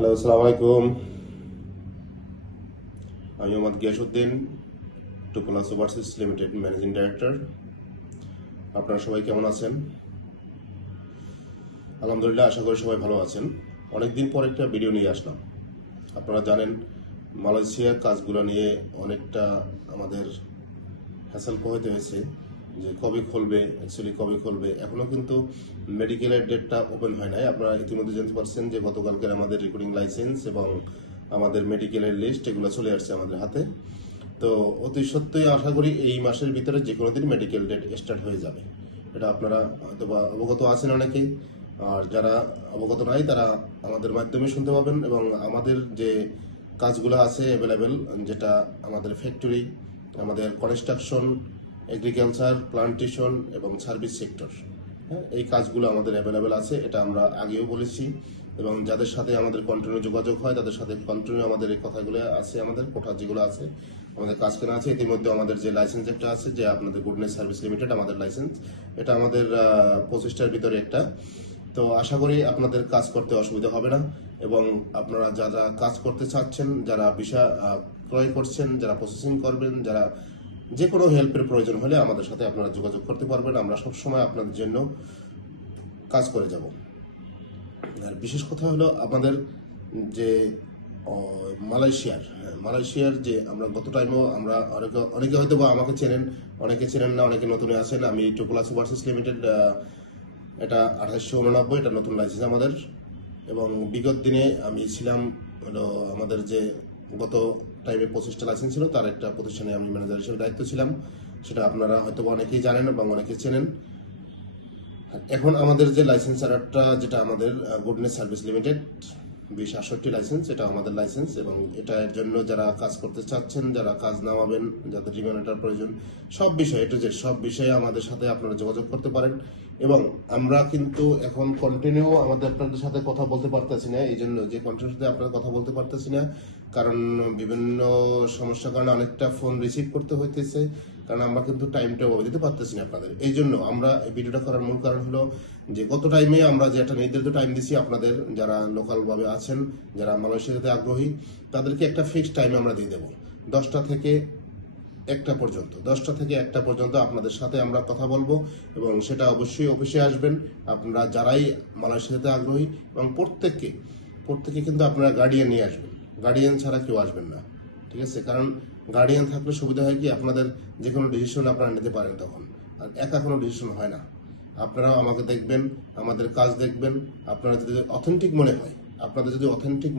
Hello, আসসালামু আলাইকুম। আমি মোহাম্মদ গিয়াসউদ্দিন, টুপোলাস ওভারসিজ লিমিটেড ম্যানেজিং ডাইরেক্টর। আপনারা সবাই কেমন আছেন? আলহামদুলিল্লাহ, আশা করি সবাই ভালো আছেন। অনেকদিন পর একটা ভিডিও নিয়ে আসলাম। আপনারা জানেন, মালয়েশিয়ার কাজগুলো নিয়ে অনেকটা আমাদের হ্যাসেল পোহাইতে হয়েছে যে কবে খুলবে, কবে খুলবে। এখনও কিন্তু মেডিকেলের ডেটটা ওপেন হয় নাই। আপনারা ইতিমধ্যে জানতে পারছেন যে গতকালকের আমাদের রেকর্ডিং লাইসেন্স এবং আমাদের মেডিকেলের লিস্ট এগুলো চলে আসছে আমাদের হাতে। তো অতি সত্যই আশা করি এই মাসের ভিতরে যে কোনো দিন মেডিকেল ডেট স্টার্ট হয়ে যাবে। এটা আপনারা হয়তো বা অবগত আছেন অনেকেই, আর যারা অবগত নাই তারা আমাদের মাধ্যমে শুনতে পাবেন। এবং আমাদের যে কাজগুলো আছে অ্যাভেলেবেল, যেটা আমাদের ফ্যাক্টরি, আমাদের কনস্ট্রাকশন, এগ্রিকালচার, প্লান্টেশন এবং সার্ভিস সেক্টর, হ্যাঁ, এই কাজগুলো আমাদের অ্যাভেলেবেল আছে। এটা আমরা আগেও বলেছি এবং যাদের সাথে আমাদের কন্টিনিউ যোগাযোগ হয় তাদের সাথে কন্টিনিউ আমাদের এই কথাগুলো আছে। আমাদের কোঠা যেগুলো আছে, আমাদের কাজ কেনা আছে। ইতিমধ্যে আমাদের যে লাইসেন্স একটা আছে, যে আপনাদের গুডনেস সার্ভিস লিমিটেড আমাদের লাইসেন্স, এটা আমাদের 25টার ভিতরে একটা। তো আশা করি আপনাদের কাজ করতে অসুবিধা হবে না। এবং আপনারা যারা কাজ করতে চাচ্ছেন, যারা ভিসা ক্রয় করছেন, যারা প্রসেসিং করবেন, যারা যে কোনো হেল্পের প্রয়োজন হলে আমাদের সাথে আপনারা যোগাযোগ করতে পারবেন। আমরা সবসময় আপনাদের জন্য কাজ করে যাব। আর বিশেষ কথা হলো আমাদের যে মালয়েশিয়ার যে আমরা গত টাইমেও আমরা অনেকে হয়তো বা আমাকে চেনেন, অনেকে চেনেন না, অনেকে নতুন আছেন। আমি টুপোলাস ওভারসিজ লিমিটেড, এটা 2889, এটা নতুন লাইসেন্স আমাদের। এবং বিগত দিনে আমি ছিলাম হলো আমাদের যে গত টাইমে 25টা লাইসেন্স ছিল, তার একটা প্রতিষ্ঠানে আমি ম্যানেজার হিসেবে দায়িত্ব ছিলাম। সেটা আপনারা হয়তো অনেকেই জানেন এবং অনেকে চেনেন। এখন আমাদের যে লাইসেন্স আরেকটা, যেটা আমাদের গুডনেস সার্ভিস লিমিটেড 2068 লাইসেন্স, এটা আমাদের লাইসেন্স। এবং এটার জন্য যারা কাজ করতে চাচ্ছেন, যারা কাজ নামাবেন, যাদের রিমানেটার প্রয়োজন, সব বিষয়ে সব বিষয়ে আমাদের সাথে আপনারা যোগাযোগ করতে পারেন। এবং আমরা কিন্তু এখন কন্টিনিউ আপনাদের সাথে কথা বলতে পারতেছি না। এই জন্য যে কন্টিনিউ সাথে আপনারা কথা বলতে পারতেছি না, কারণ বিভিন্ন সমস্যার কারণে অনেকটা ফোন রিসিভ করতে হইতেছে, কারণ আমরা কিন্তু টাইমটা ওভাবে দিতে পারতেছি না আপনাদের। এই জন্য আমরা এই ভিডিওটা করার মূল কারণ হলো যে গত টাইমে আমরা যে একটা নির্ধারিত টাইম দিছি আপনাদের যারা লোকালভাবে আছেন, যারা মালয়েশিয়াতে আগ্রহী, তাদেরকে একটা ফিক্সড টাইম আমরা দিয়ে দেবো। 10টা থেকে 1টা পর্যন্ত আপনাদের সাথে আমরা কথা বলবো। এবং সেটা অবশ্যই অফিসে আসবেন আপনারা যারাই মালয়েশিয়াতে আগ্রহী। এবং প্রত্যেকে কিন্তু আপনারা গার্ডিয়ান নিয়ে আসবেন। গার্ডিয়ান ছাড়া কেউ আসবেন না, ঠিক আছে? কারণ গার্ডিয়ান থাকলে সুবিধা হয় কি, আপনাদের যে কোনো ডিসিশন আপনারা নিতে পারেন তখন। আর একা কোনো ডিসিশন হয় না। আপনারাও আমাকে দেখবেন, আমাদের কাজ দেখবেন। আপনারা যদি অথেন্টিক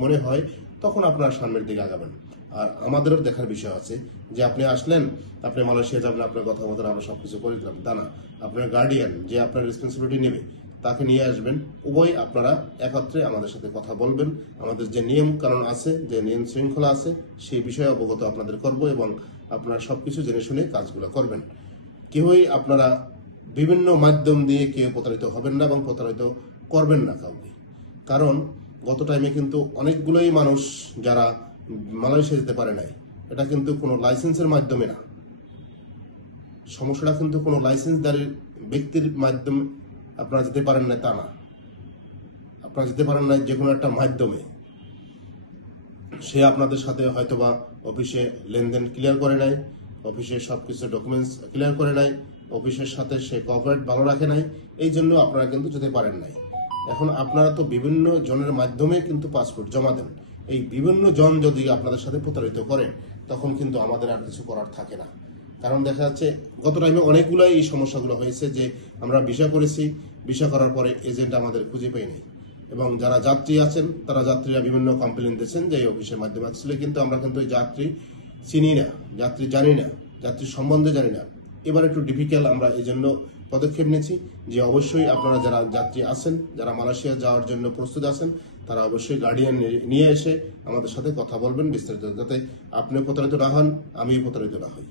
মনে হয় তখন আপনারা সামনের দিকে আগাবেন। আর আমাদেরও দেখার বিষয় আছে যে আপনি আসলেন, আপনি মালয়েশিয়া যাবেন, আপনার কথা মতন আমরা সবকিছু করে দিলাম, তা না। আপনার গার্ডিয়ান যে আপনার রেসপন্সিবিলিটি নেবে, তাকে নিয়ে আসবেন। উভয় আপনারা একত্রে আমাদের সাথে কথা বলবেন। আমাদের যে নিয়ম কানুন আছে, যে নিয়ম শৃঙ্খলা আছে, সেই বিষয়ে অবগত আপনাদের করব। এবং আপনারা সবকিছু জেনে শুনে কাজগুলো করবেন। কেউই আপনারা বিভিন্ন মাধ্যম দিয়ে কেউ প্রতারিত হবেন না এবং প্রতারিত করবেন না কাউকে। কারণ গত টাইমে কিন্তু অনেকগুলোই মানুষ যারা মালয়েশিয়া যেতে পারে নাই, এটা কিন্তু কোনো লাইসেন্সের মাধ্যমে না। সমস্যাটা কিন্তু কোনো লাইসেন্সদারি ব্যক্তির মাধ্যমে আপনারা যেতে পারেন না তা না। আপনারা যেতে পারেন না যে কোনো একটা মাধ্যমে। সে আপনাদের সাথে হয়তোবা অফিসে লেনদেন ক্লিয়ার করে নাই, অফিসে সব কিছু ডকুমেন্টস ক্লিয়ার করে নাই, অফিসের সাথে সে কোঅপারেট ভালো রাখে নাই, এই জন্য আপনারা কিন্তু যেতে পারেন নাই। এখন আপনারা তো বিভিন্ন জনের মাধ্যমে কিন্তু পাসপোর্ট জমা দেন। এই বিভিন্ন জন যদি আপনাদের সাথে প্রতারিত করে, তখন কিন্তু আমাদের আর কিছু করার থাকে না। কারণ দেখা যাচ্ছে গত টাইমে অনেকগুলো এই সমস্যাগুলো হয়েছে যে আমরা ভিসা করেছি, ভিসা করার পরে এজেন্ট আমাদের খুঁজে পাইনি। এবং যারা যাত্রী আছেন, তারা যাত্রীরা বিভিন্ন কমপ্লেন দিচ্ছেন যে এই অফিসের মাধ্যমে আসলে, কিন্তু আমরা কিন্তু এই যাত্রী চিনি না, যাত্রী জানি না, যাত্রীর সম্বন্ধে জানি না। এবার একটু ডিফিকাল্ট, আমরা এই জন্য পদক্ষেপ নিয়েছি যে অবশ্যই আপনারা যারা যাত্রী আছেন, যারা মালয়েশিয়া যাওয়ার জন্য প্রস্তুত আছেন, তারা অবশ্যই গার্ডিয়ান নিয়ে এসে আমাদের সাথে কথা বলবেন বিস্তারিত, যাতে আপনি প্রতারিত না হন, আমি প্রতারিত না হই।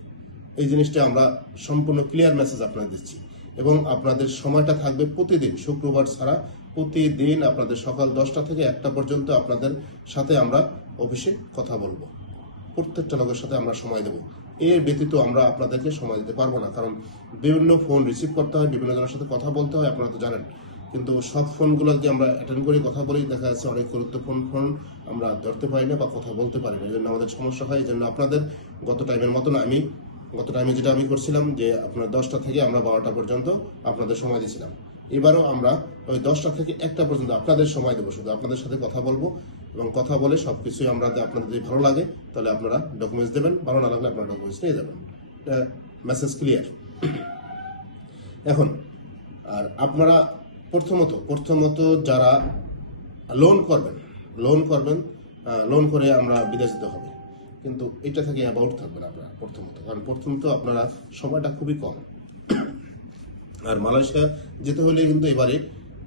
এই জিনিসটা আমরা সম্পূর্ণ ক্লিয়ার মেসেজ আপনাদের দিচ্ছি। এবং আপনাদের সময়টা থাকবে প্রতিদিন, শুক্রবার ছাড়া প্রতিদিন আপনাদের সকাল 10টা থেকে 1টা পর্যন্ত আপনাদের সাথে আমরা অফিসে কথা বলবো। প্রত্যেকটা লোকের সাথে আমরা সময় দেবো। এর ব্যতীত আমরা আপনাদেরকে সময় দিতে পারবো না, কারণ বিভিন্ন ফোন রিসিভ করতে হয়, বিভিন্ন জনের সাথে কথা বলতে হয়, আপনারা তো জানেন। কিন্তু সব ফোনগুলোকে আমরা অ্যাটেন্ড করি, কথা বলি, দেখা যাচ্ছে অনেক গুরুত্বপূর্ণ ফোন আমরা ধরতে পারি না বা কথা বলতে পারি না, এই জন্য আমাদের সমস্যা হয়। এই জন্য আপনাদের গত টাইমে যেটা আমি করছিলাম যে আপনার 10টা থেকে আমরা 12টা পর্যন্ত আপনাদের সময় দিয়েছিলাম। এবারও আমরা ওই 10টা থেকে 1টা পর্যন্ত আপনাদের সময় দেবো, শুধু আপনাদের সাথে কথা বলবো এবং কথা বলে সব কিছুই আমরা আপনাদের যদি ভালো লাগে তাহলে আপনারা ডকুমেন্টস দেবেন, ভালো না লাগলে আপনারা ডকুমেন্টস নিয়ে যাবেন। Message clear. এখন আর আপনারা প্রথমত যারা লোন করবেন লোন করে আমরা বিদেশ যেতে হবে, কিন্তু এটা থেকে অ্যাবাউট থাকবেন আপনারা কারণ প্রথমত আপনারা সময়টা খুবই কম। আর মালয়েশিয়া যেতে হলে কিন্তু এবারে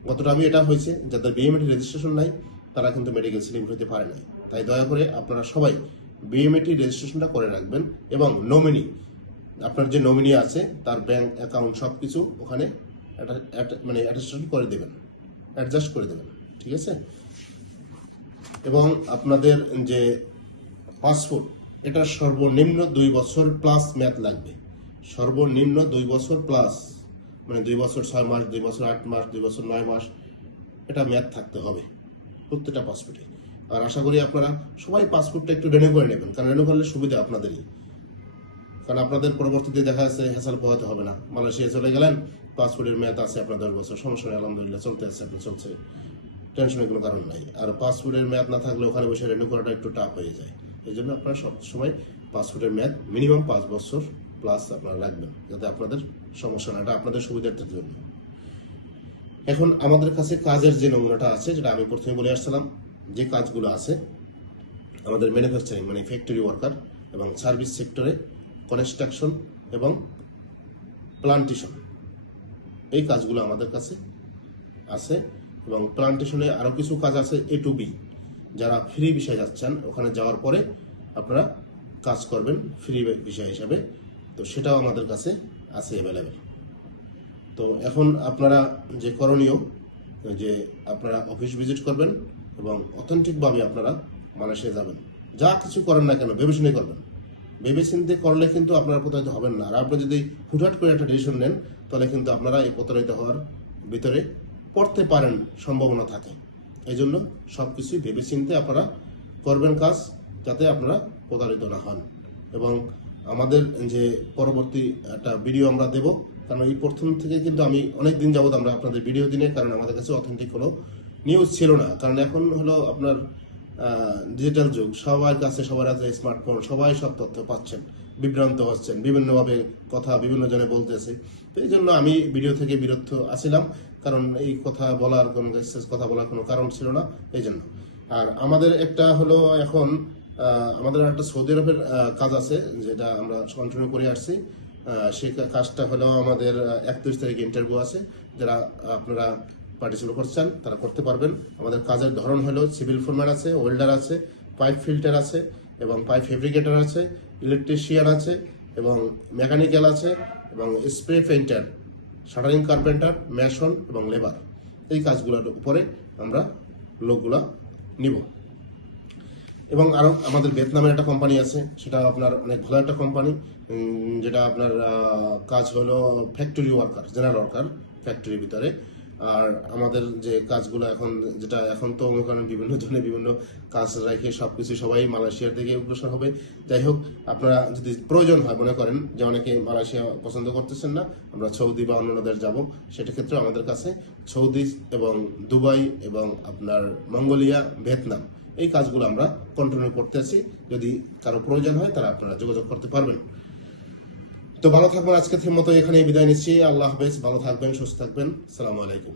গতটা আমি এটা হয়েছে যাদের বিএমএটি রেজিস্ট্রেশন নাই তারা কিন্তু মেডিকেল স্লিপ হতে পারে নাই। তাই দয়া করে আপনারা সবাই বিএমএটি রেজিস্ট্রেশনটা করে রাখবেন এবং আপনার যে নমিনি আছে তার ব্যাংক অ্যাকাউন্ট সব কিছু ওখানে অ্যাডজাস্ট করে দেবেন, ঠিক আছে। এবং আপনাদের যে পাসপোর্ট, এটা সর্বনিম্ন 2 বছর প্লাস মেয়াদ লাগবে, সর্বনিম্ন 2 বছর প্লাস, 2 বছর 6 মাস, 2 বছর 8 মাস, 2 বছর 9 মাস, এটা মেয়াদ থাকতে হবে প্রত্যেকটা পাসপোর্টে। আর আশা করি আপনারা সবাই পাসপোর্টটা একটু রিনিউ করে নেবেন, কারণ রিনিউ করলে সুবিধা আপনাদেরই, কারণ আপনাদের পরবর্তীতে দেখা যাচ্ছে হ্যাসেল পোহাতে হবে না। মালয়েশিয়া চলে গেলেন, পাসপোর্টের মেয়াদ আছে আপনার 10 বছর, সমস্যা নেই, আলহামদুলিল্লাহ চলতে আছে, চলছে, টেনশনের কোনো কারণ নাই। আর পাসপোর্টের মেয়াদ না থাকলে ওখানে বসে রিনিউ করাটা একটু টাফ হয়ে যায়। এই জন্য আপনারা সবসময় পাসপোর্টের মেয়াদ মিনিমাম 5 বছর প্লাস আপনারা রাখবেন, যাতে আপনাদের সমস্যা না, এটা আপনাদের সুবিধার্থের জন্য। এখন আমাদের কাছে কাজের যে নমুনাটা আছে, যেটা আমি প্রথমে বলে আসছিলাম, যে কাজগুলো আছে আমাদের ম্যানুফ্যাকচারিং ফ্যাক্টরি ওয়ার্কার এবং সার্ভিস সেক্টরে, কনস্ট্রাকশন এবং প্লান্টেশন, এই কাজগুলো আমাদের কাছে আছে। এবং প্লান্টেশনে আরও কিছু কাজ আছে A to B, যারা ফ্রি ভিসায় যাচ্ছেন ওখানে যাওয়ার পরে আপনারা কাজ করবেন ফ্রি ভিসা হিসাবে, তো সেটাও আমাদের কাছে আছে অ্যাভেলেবেল। তো এখন আপনারা যে করণীয়, যে আপনারা অফিস ভিজিট করবেন এবং অথেন্টিকভাবে আপনারা মালয়েশিয়া যাবেন। যা কিছু করেন না কেন ভেবেচিন্তে করলে কিন্তু আপনারা প্রতারিত হবেন না। আর আপনি যদি হুটহাট করে একটা ডিসিশন নেন তাহলে কিন্তু আপনারা এই প্রতারিত হওয়ার ভিতরে পড়তে পারেন, সম্ভাবনা থাকে। এই জন্য সব কিছুই ভেবেচিন্তে আপনারা করবেন কাজ, যাতে আপনারা প্রতারিত না হন। এবং আমাদের যে পরবর্তী একটা ভিডিও আমরা দেব, কারণ এই প্রথম থেকে কিন্তু আমি অনেক দিন যাবত আমরা আপনাদের ভিডিও দিনে, কারণ আমাদের কাছে অথেন্টিক কোনো নিউজ ছিল না। কারণ এখন হলো আপনার ডিজিটাল যুগ, সবার কাছে সবার আছে স্মার্টফোন, সবাই সব তথ্য পাচ্ছেন, বিভ্রান্ত হচ্ছেন, বিভিন্নভাবে কথা বিভিন্ন জনে বলতেছে। তো এই জন্য আমি ভিডিও থেকে বিরত আছিলাম, কারণ এই কথা বলার কোনো কারণ ছিল না, এই জন্য। আর আমাদের একটা হলো এখন আমাদের একটা সৌদি আরবের কাজ আছে, যেটা আমরা কন্টিনিউ করে আসছি। সেই কাজটা হলো আমাদের 31 তারিখে ইন্টারভিউ আছে, যারা আপনারা পার্টিসিপেট করছেন তারা করতে পারবেন। আমাদের কাজের ধরন হলো সিভিল ফোরম্যান আছে, ওয়েল্ডার আছে, পাইপ ফিল্টার আছে এবং পাইপ ফেব্রিকেটর আছে, ইলেকট্রিশিয়ান আছে এবং মেকানিক্যাল আছে এবং spray painter, shuttering carpenter, mason এবং লেবার। এই কাজগুলোর উপরে আমরা লোকগুলা নিব। এবং আরও আমাদের ভিয়েতনামের একটা কোম্পানি আছে, সেটা আপনার অনেক ভালো একটা কোম্পানি, যেটা আপনার কাজ হলো ফ্যাক্টরি ওয়ার্কার, জেনারেল ওয়ার্কার ফ্যাক্টরির ভিতরে। আর আমাদের যে কাজগুলো এখন তো মনে করেন বিভিন্ন জনে বিভিন্ন কাজ রেখে সবকিছু সবাই মালয়েশিয়ার দিকে অগ্রসর হবে। যাই হোক, আপনারা যদি প্রয়োজন হয়, মনে করেন যে অনেকে মালয়েশিয়া পছন্দ করতেছেন না, আমরা সৌদি বা অন্যান্য দেশ যাবো, সেটা ক্ষেত্রে আমাদের কাছে সৌদি এবং দুবাই এবং আপনার মঙ্গোলিয়া, ভিয়েতনাম, এই কাজগুলো আমরা কন্টিনিউ করতেছি। যদি কারো প্রয়োজন হয় তারা আপনারা যোগাযোগ করতে পারবেন। তো ভালো থাকবেন, আজকের মতো এখানে বিদায় নিচ্ছি। আল্লাহ হাফেজ, ভালো থাকবেন, সুস্থ থাকবেন, আসসালামু আলাইকুম।